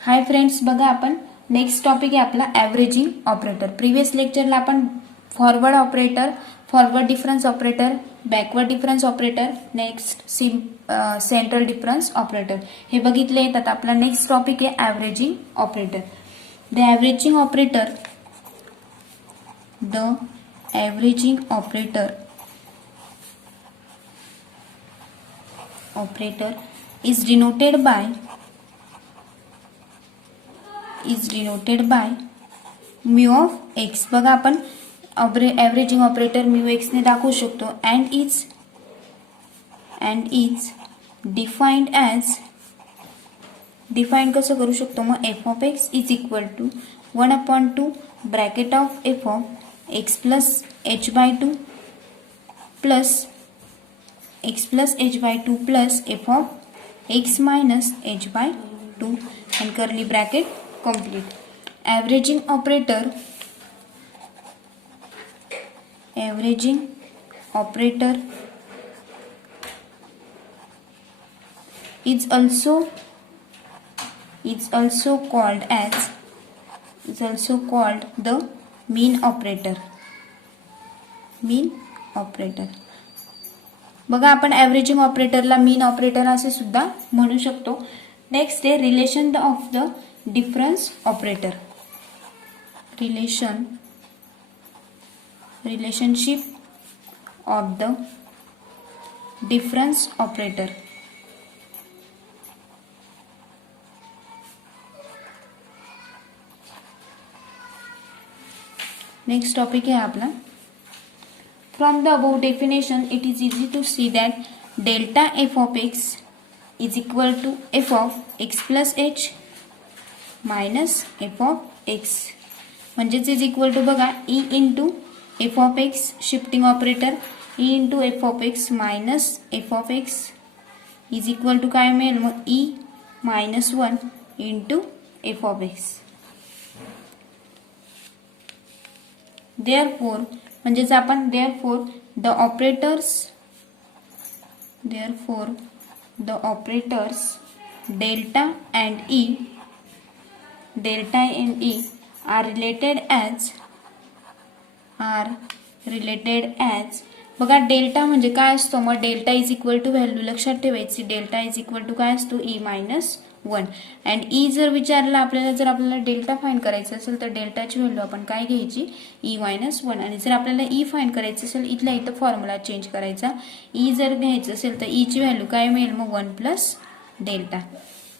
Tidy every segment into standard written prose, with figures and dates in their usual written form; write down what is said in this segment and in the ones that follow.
Hi friends, बघा आपण next topic आहे आपला ॲव्हरेजिंग ऑपरेटर. प्रिव्हियस लेक्चरला आपण forward operator, forward difference operator, backward difference operator, next central difference operator हे बघितले. आता आपला नेक्स्ट टॉपिक आहे averaging operator. The averaging operator is denoted by mu of x. बघा आपण ॲव्हरेजिंग ऑपरेटर म्यू एक्स ने दाखवू शकतो अँड इज डिफाइंड कसं करू शकतो मग f of x is equal to 1/2 bracket of f of x plus h by 2 plus x plus h by 2 plus F of x minus h by 2 and curly bracket complete. Averaging operator is also called the mean operator. बघा आपण averaging ऑपरेटरला मीन operator असे सुद्धा म्हणू शकतो. Next आहे relation of the difference operator. Relationship of the difference operator. Next topic आहे आपला. From the above definition, it is easy to see that delta f of x is equal to f of x plus h minus f of x. म्हणजेच is equal to बघा e into F of x shifting operator e into F of x minus f of x is equal to काय मिळेल मग e minus 1 into F of x. Therefore म्हणजेच आपण therefore the operators delta and E are related as बघा delta म्हणजे काय असतो मग delta is equal to value लक्षात ठेवायची. डेल्टा इज इक्वल टू काय असतो ई मायनस 1 अँड ई जर विचारला जर आपल्याला डेल्टा फाइंड करायचं असेल तर डेल्टाची व्हॅल्यू आपण काय घ्यायची ई मायनस 1 आणि जर आपल्याला ई फाइंड करायचं असेल इथल्या इथं फॉर्म्युला चेंज करायचा. ई जर घ्यायचं असेल तर ईची व्हॅल्यू काय मिळेल मग 1 प्लस डेल्टा.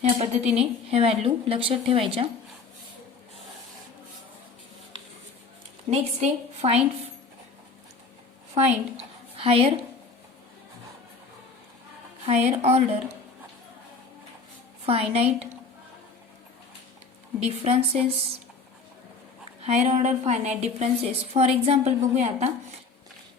ह्या पद्धतीने हे व्हॅल्यू लक्षात ठेवायच्या. नेक्स्ट आहे find higher order finite differences. For example बघूया आता.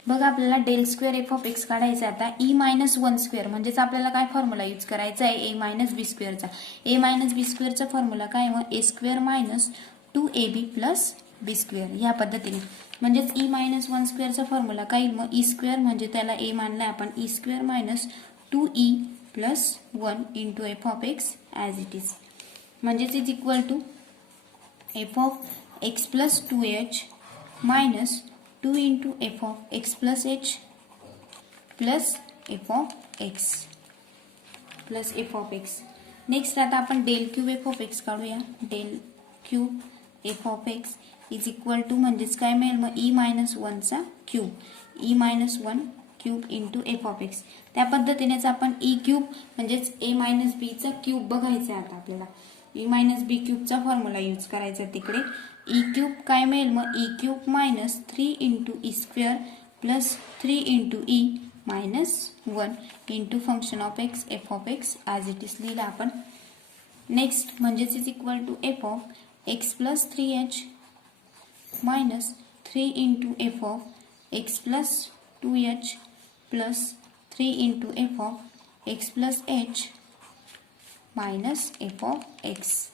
बघा आपल्याला del square F of x काढायचा. आता ई मायनस 1 स्क्वेअर म्हणजेच आपल्याला काय फॉर्म्युला यूज करायचा आहे ए मायनस बी स्क्वेअरचा. ए मायनस बी स्क्वेअरचा फॉर्म्युला काय मग ए स्क्वेअर मायनस 2ab प्लस बी स्क्वेअर. या पद्धतीने म्हणजेच ई मायनस 1 स्क्वेअरचा फॉर्म्युला काय मग ई स्क्वेअर म्हणजे त्याला ए मानलाय आपण E square minus 2e plus 1 into F of x as it is. म्हणजेच is equal to F of x plus 2h minus 2 into F of x plus h plus F of X. Next आता आपण del cube F of x काढूया. Del cube F of x is equal to म्हणजेच काय मिळेल मग E minus 1चा cube E minus 1 cube into F of x. त्या पद्धतीनेच आपण ई क्यूब म्हणजेच ए मायनस बीचा क्यूब बघायचा आहे. आता आपल्याला ई मायनस बी क्यूबचा फॉर्म्युला यूज करायचा तिकडे. ई क्यूब काय मिळेल मग E cube minus 3 into E square plus 3 into E minus 1 into function of x f of x as it is लिहिला आपण. नेक्स्ट म्हणजेच is equal to F of x plus 3h minus 3 into F of x plus 2h plus 3 into F of x plus h minus f of x.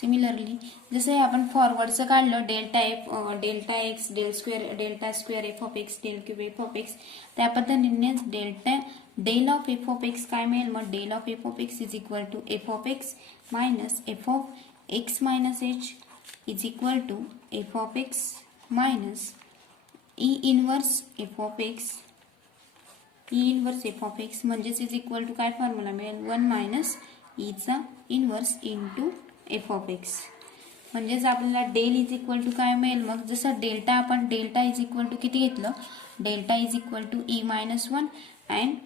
Similarly जसं आपण फॉरवर्डचं काढलं delta f delta x delta square F of x del cube F of x, त्या पद्धतीनेच del of f of x काय मिळेल मग del of f of x is equal to F of x minus f of x minus h is equal to F of x minus E inverse f of x f of x म्हणजेच is equal to काय formula मिळेल 1 minus ईचा inverse into F of x. म्हणजेच आपल्याला del is equal to काय मिळेल मग जसं डेल्टा आपण डेल्टा इज इक्वल टू किती घेतलं delta is equal to E minus 1 and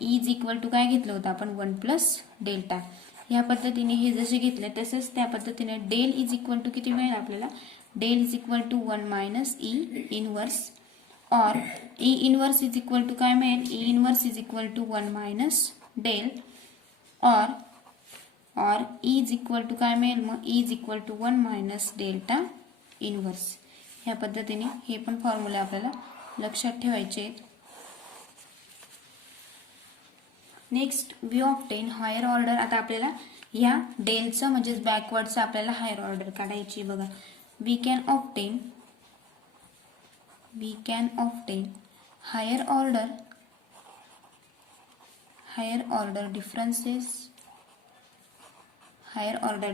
E is equal to काय घेतलं होतं आपण 1 प्लस डेल्टा. ह्या पद्धतीने हे जसे घेतले तसेच त्या पद्धतीने डेल इज इक्वल टू किती मिळेल आपल्याला del is equal to 1 minus E inverse और E inverse is equal to काय मिळेल E inverse is equal to 1 minus del और ई इज इक्वल टू काय मिळेल मग E is equal to 1 minus delta inverse. ह्या पद्धतीने हे पण फॉर्म्युले आपल्याला लक्षात ठेवायचे आहेत. Next we obtain higher order. आता आपल्याला या डेलचं म्हणजेच बॅकवर्डचं आपल्याला हायर ऑर्डर काढायची बघा. We can obtain higher order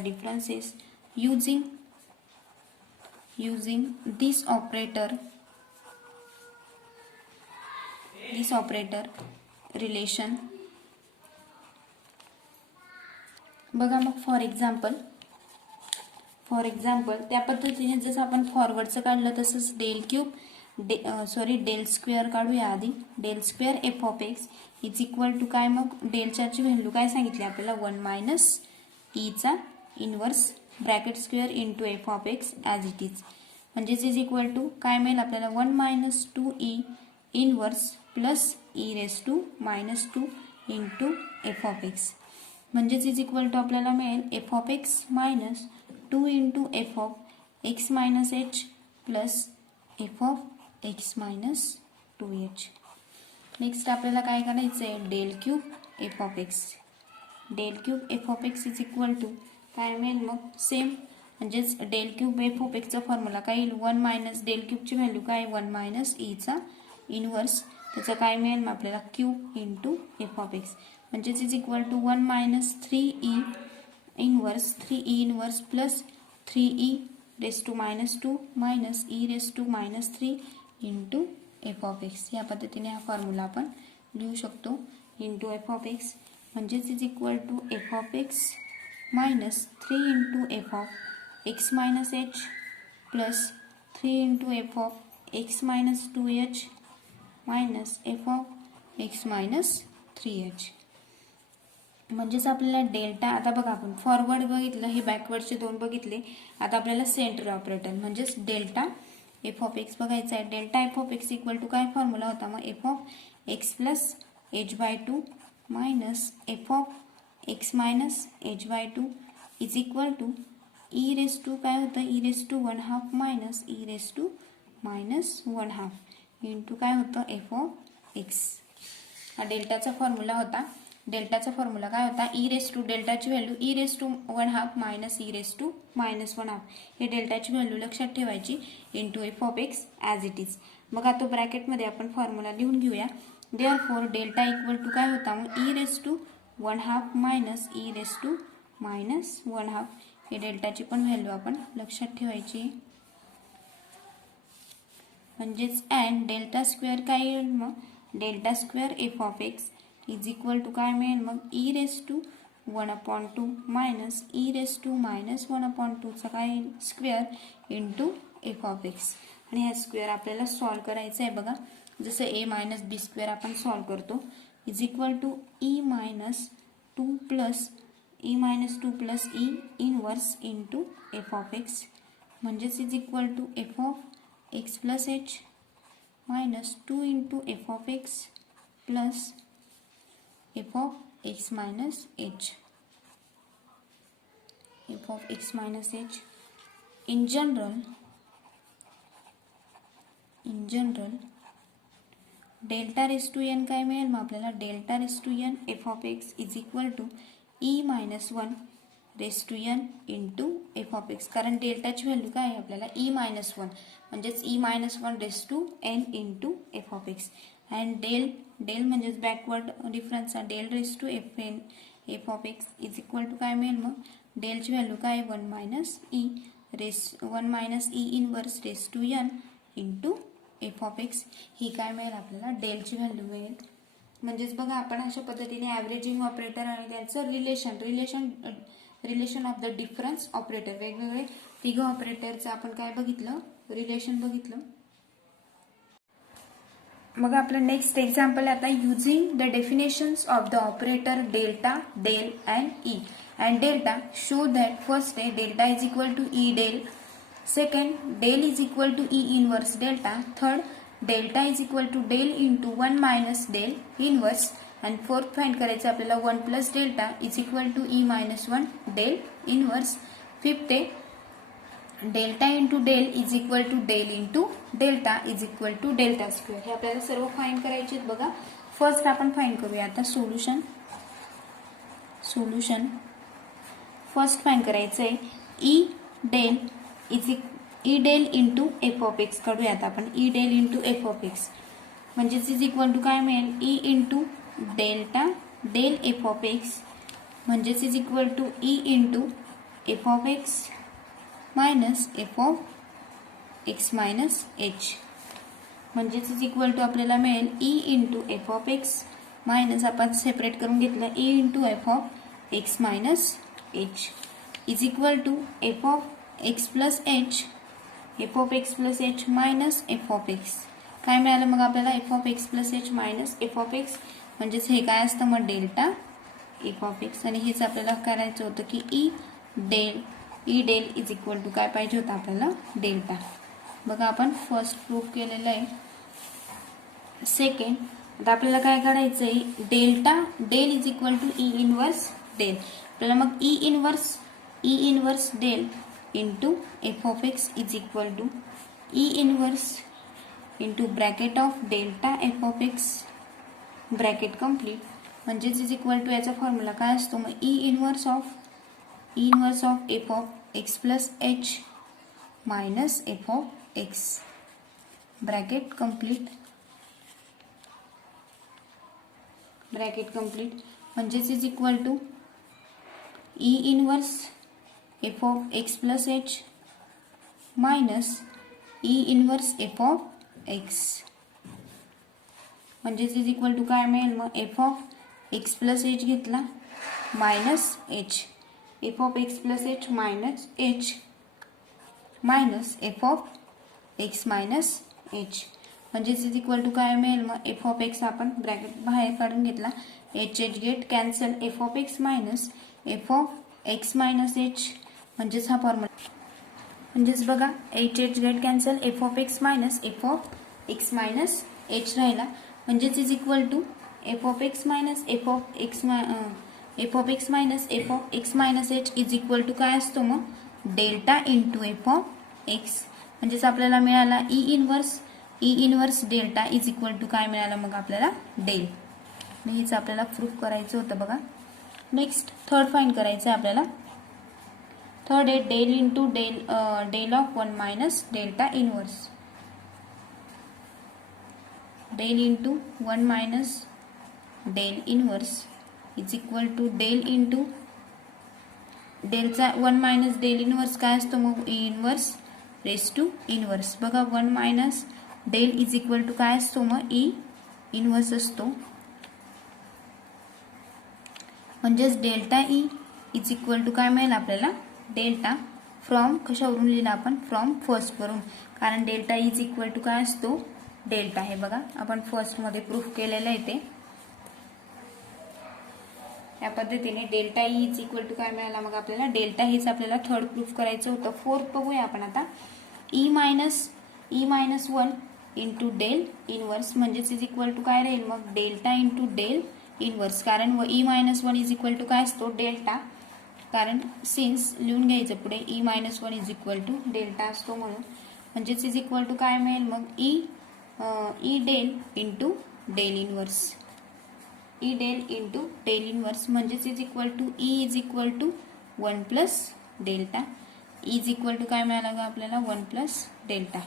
differences using this operator relation. बघा मग फॉर एक्झाम्पल त्या पद्धतीने जसं आपण फॉरवर्डचं काढलं तसंच डेल स्क्वेअर काढूया आधी. Del square F of x is equal to काय मग डेलची व्हॅल्यू काय सांगितली आपल्याला 1 मायनस ईचा inverse bracket square into F of x as it is म्हणजेच इज इक्वल टू काय मिळेल आपल्याला 1 minus 2 E inverse plus E raise to minus 2 into F of x म्हणजेच इज इक्वल टू आपल्याला मिळेल f of x minus 2 into F of x minus H plus F of x minus 2h. Next आपल्याला काय करायचं आहे del cube F of x is equal to काय मिळेल मग सेम म्हणजेच डेल क्यूब एफ ऑफ एक्सचा फॉर्म्युला काय येईल 1 मायनस डेल क्यूबची व्हॅल्यू काय 1 मायनस ईचा इनवर्स त्याचं काय मिळेल मग आपल्याला cube into F of x म्हणजेच is equal to 1 minus 3 E inverse plus 3 E raise to minus 2 minus E raise to minus 3 into F of X. या पद्धतीने हा फॉर्म्युला आपण लिहू शकतो इंटू एफ ऑफ एक्स म्हणजेच is equal to F of x minus 3 into F of x minus H plus 3 into F of x minus 2h minus f of x minus 3h. म्हणजेच आपल्याला delta आता बघा आपण forward बघितलं हे बॅकवर्डचे दोन बघितले. आता आपल्याला सेंटर ऑपरेटर म्हणजेच डेल्टा एफ ऑफ एक्स बघायचा आहे. Delta f of x equal to काय फॉर्म्युला होता मग f of x plus h by 2 minus f of x minus h by 2 is equal to E raise to काय होतं E raise to 1/2 minus E raise to minus 1/2 into काय होतं F of x. हा डेल्टाचा formula होता. डेल्टाचा formula काय होता E raise to डेल्टाची value E raise to 1/2 minus E raise to minus 1/2 हे डेल्टाची व्हॅल्यू लक्षात ठेवायची into F of x as it is. मग आता ब्रॅकेटमध्ये आपण फॉर्म्युला लिहून घेऊया. देअरफॉर डेल्टा इक्वल टू काय होता मग E raise to 1/2 minus E raise to minus 1/2 हे डेल्टाची पण व्हॅल्यू आपण लक्षात ठेवायची. म्हणजेच अँड डेल्टा स्क्वेअर काय येईल मग delta square F of x is equal to काय मिळेल मग E raise to 1/2 minus E raise to minus 1/2चा काय येईल square into F of X. आणि हा स्क्वेअर आपल्याला सॉल्व करायचा आहे बघा. जसं ए मायनस बी स्क्वेअर आपण सॉल्व करतो is equal to E minus 2 plus E inverse into F of x म्हणजेच is equal to F of x plus h minus 2 into F of x plus F of x minus h. F of x minus h in general delta raise to n काय मिळेल मग आपल्याला delta raise to n f of x is equal to E minus 1 raise to n into F of x, कारण डेल्टाची value काय आहे आपल्याला E-1 म्हणजेच E-1 raise to n into F of x. And del म्हणजेच backward difference del raise to F of x is equal to काय मिळेल मग डेलची व्हॅल्यू काय 1 minus E inverse raise to n into F of x. ही काय मिळेल आपल्याला डेलची व्हॅल्यू मिळेल. म्हणजेच बघा आपण अशा पद्धतीने ॲव्हरेजिंग ऑपरेटर आणि त्यांचं relation of the difference operator वेगवेगळे तिघ ऑपरेटरचं आपण काय बघितलं रिलेशन बघितलं. मग आपलं नेक्स्ट एक्झाम्पल आता using the definitions of the operator delta del and E and delta show that first आहे delta is equal to E del, second del is equal to E inverse delta, third delta is equal to del into 1 minus del inverse, आणि fourth find करायचं आपल्याला 1 plus delta is equal to E-1 del inverse, fifth आहे delta into del is equal to del into delta is equal to delta square. हे आपल्याला सर्व find करायचे आहेत बघा. फर्स्ट आपण फाइंड करूया आता सोल्युशन फर्स्ट फाइंड करायचं आहे E del into F of x काढूया आता आपण E del into F of x म्हणजेच इज इक्वल टू काय मिळेल E into delta del f of x म्हणजेच is equal to E into F of x minus f of x minus h म्हणजेच is equal to आपल्याला मिळेल E into F of x minus आपण separate करून घेतलं E into F of x minus h is equal to F of x plus h minus f of x. काय मिळालं मग आपल्याला f of x plus h minus f of x म्हणजेच हे काय असतं मग डेल्टा एफ ऑफ एक्स. आणि हेच आपल्याला करायचं होतं की E del is equal to काय पाहिजे होतं आपल्याला डेल्टा. बघा आपण फर्स्ट प्रूफ केलेलं आहे. सेकंड आता आपल्याला काय काढायचं आहे del is equal to E inverse del. आपल्याला मग E inverse del into F of x is equal to E inverse into bracket of delta f of x bracket complete म्हणजेच इज इक्वल टू याचा formula काय असतो मग E inverse of f of x plus h minus f of x bracket complete म्हणजेच is equal to E inverse f of x plus h minus E inverse f of x म्हणजेच is equal to काय मिळेल मग f of x plus h घेतला minus h f of x plus h minus h minus f of x minus h म्हणजेच is equal to काय मिळेल मग f of x आपण ब्रॅकेट बाहेर काढून घेतला h get cancel f of x minus f of x minus h म्हणजेच हा फॉर्म्युला म्हणजेच बघा h get cancel f of x minus minus h राहिला म्हणजेच is equal to F of x minus f of x minus f of x minus h is equal to काय असतो मग delta into F of x म्हणजेच आपल्याला मिळाला E inverse delta is equal to काय मिळालं मग आपल्याला डेल. हेच आपल्याला प्रूफ करायचं होतं बघा. नेक्स्ट थर्ड फाइंड करायचं आहे आपल्याला. थर्ड आहे del into del of 1 minus delta inverse del into 1 minus del inverse is equal to del into डेलचा 1 मायनस डेल इनवर्स काय असतो मग E inverse raise to inverse. बघा 1 minus del is equal to काय असतो मग E inverse असतो म्हणजेच delta E is equal to काय मिळेल आपल्याला डेल्टा फ्रॉम कशावरून लिहिला आपण फ्रॉम फर्स्ट वरून कारण डेल्टा इज इक्वल टू काय असतो डेल्टा. हे बघा आपण फर्स्ट मध्ये प्रूफ केलेलं आहे ते या पद्धतीने delta E is equal to काय मिळाला मग आपल्याला डेल्टा हेच आपल्याला थर्ड प्रूफ करायचं होतं. फोर्थ बघूया आपण आता E minus 1 into del inverse म्हणजेच इज इक्वल टू काय राहील मग डेल्टा इंटू डेल इनवर्स कारण E-1 इज इक्वल टू काय असतो डेल्टा कारण सिन्स लिहून घ्यायचं पुढे E-1 is equal to delta असतो म्हणून म्हणजेच इज इक्वल टू काय मिळेल मग E del into del inverse म्हणजेच is equal to E is equal to 1 plus delta is equal to काय मिळालं ग आपल्याला 1 plus delta.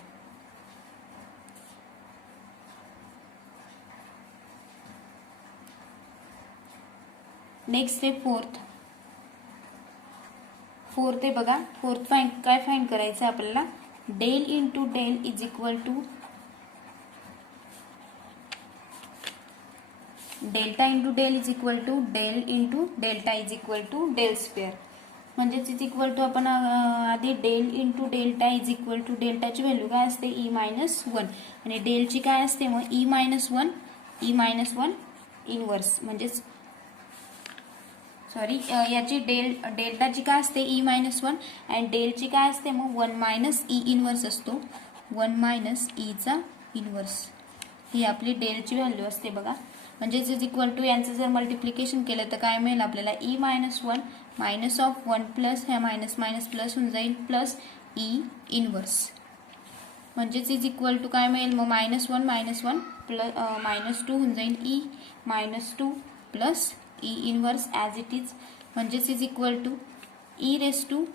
Next step fourth आहे बघा. फोर्थ काय फाइंड करायचं आपल्याला, del into del is equal to delta into del is equal to del into delta is equal to del square. म्हणजेच इज इक्वल टू आपण आधी del into delta is equal to डेल्टाची value काय असते E-1 आणि डेलची काय असते मग E-1 इनवर्स. म्हणजेच सॉरी याची डेल्टाची काय असते E-1 आणि डेलची काय असते मग 1 मायनस E इनवर्स असतो, 1 मायनस ईचा इनवर्स. ही आपली डेलची व्हॅल्यू असते बघा. म्हणजेच इज इक्वल टू यांचं जर मल्टिप्लिकेशन केलं तर काय मिळेल आपल्याला E-1 मायनस ऑफ 1 प्लस ह्या मायनस मायनस प्लस होऊन जाईल प्लस E इनवर्स. म्हणजेच इज इक्वल टू काय मिळेल मग -1 प्लस -2 होऊन जाईल E-2 plus E inverse as it is. म्हणजेच is equal to e⁻²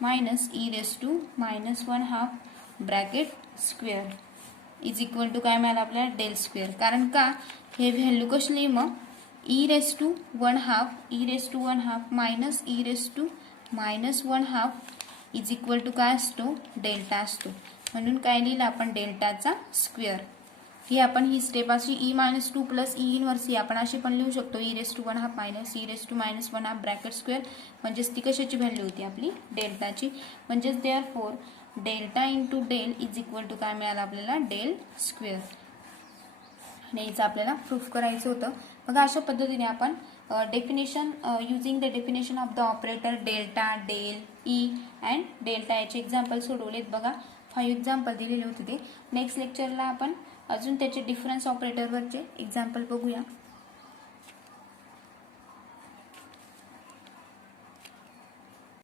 minus e⁻⁻1² bracket square is equal to काय मिळालं आपल्याला डेल स्क्वेअर. कारण का हे व्हॅल्यू कसली मग e⁻² minus e⁻⁻1² is equal to काय असतो डेल्टा असतो. म्हणून काय लिहिलं आपण डेल्टाचा स्क्वेअर. ही आपण ही स्टेप अशी E-2 प्लस E इनवर्स ही आपण अशी पण लिहू शकतो e⁻² minus e⁻⁻1² bracket square. म्हणजेच ती कशाची व्हॅल्यू होती आपली डेल्टाची. म्हणजेच therefore delta into del is equal to काय मिळालं आपल्याला डेल स्क्वेअर. आणि याचं आपल्याला प्रूफ करायचं होतं बघा. अशा पद्धतीने आपण definition using the definition of the operator delta, del, E and delta याचे एक्झाम्पल सोडवलेत बघा. 5 एक्झाम्पल दिलेले होते ते. नेक्स्ट लेक्चरला आपण अजून त्याचे डिफरन्स ऑपरेटरवरचे एक्झाम्पल बघूया.